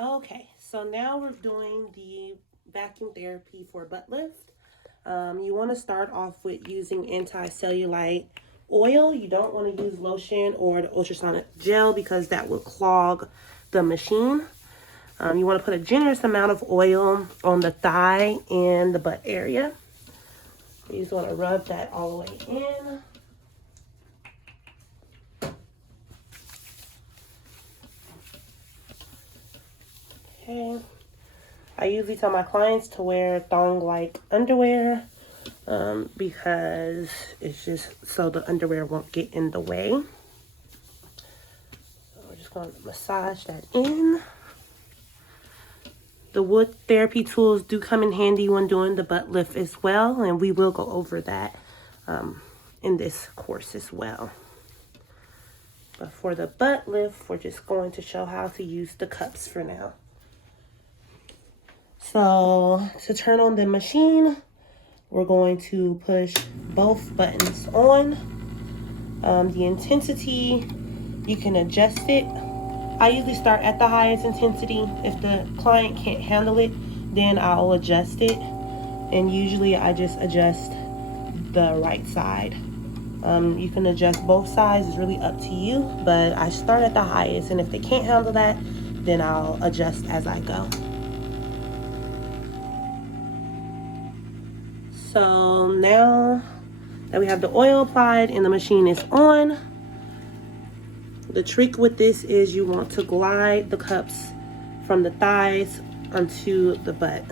Okay, so now we're doing the vacuum therapy for butt lift. You want to start off with using anti-cellulite oil. You don't want to use lotion or the ultrasonic gel because that will clog the machine. You want to put a generous amount of oil on the thigh and the butt area. You just want to rub that all the way in. Okay. I usually tell my clients to wear thong-like underwear because it's just so the underwear won't get in the way. So we're just going to massage that in. The wood therapy tools do come in handy when doing the butt lift as well, and we will go over that in this course as well. But for the butt lift, we're just going to show how to use the cups for now. So to turn on the machine, we're going to push both buttons on. The intensity, you can adjust it. I usually start at the highest intensity. If the client can't handle it, then I'll adjust it. And usually I just adjust the right side. You can adjust both sides, it's really up to you, but I start at the highest, and if they can't handle that, then I'll adjust as I go. So now that we have the oil applied and the machine is on, the trick with this is you want to glide the cups from the thighs onto the butt.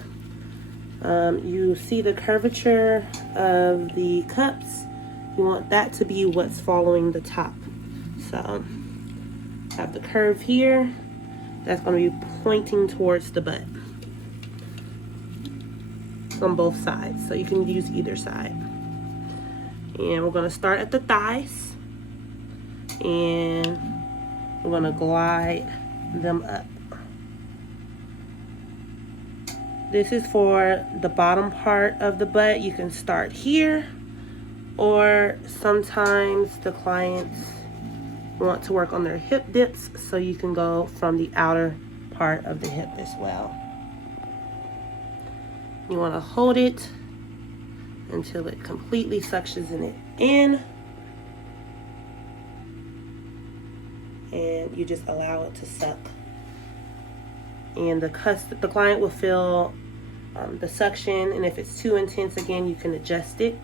You see the curvature of the cups. You want that to be what's following the top. So have the curve here. That's going to be pointing towards the butt on both sides. So you can use either side. And we're going to start at the thighs. And we're going to glide them up. This is for the bottom part of the butt. You can start here, or sometimes the clients want to work on their hip dips, so you can go from the outer part of the hip as well. You want to hold it until it completely suctions it in, and you just allow it to suck. And the client will feel the suction, and if it's too intense, again, you can adjust it.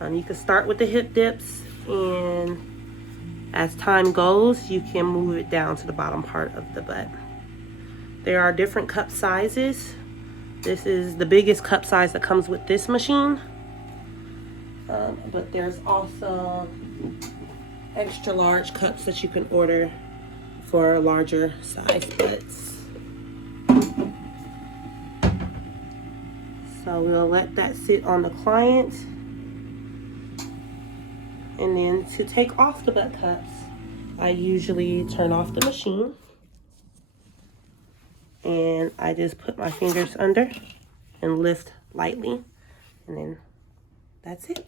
You can start with the hip dips, and as time goes, you can move it down to the bottom part of the butt. There are different cup sizes. This is the biggest cup size that comes with this machine, but there's also extra large cups that you can order for larger size butts. So we'll let that sit on the client. And then to take off the butt cups, I usually turn off the machine. And I just put my fingers under and lift lightly. And then that's it.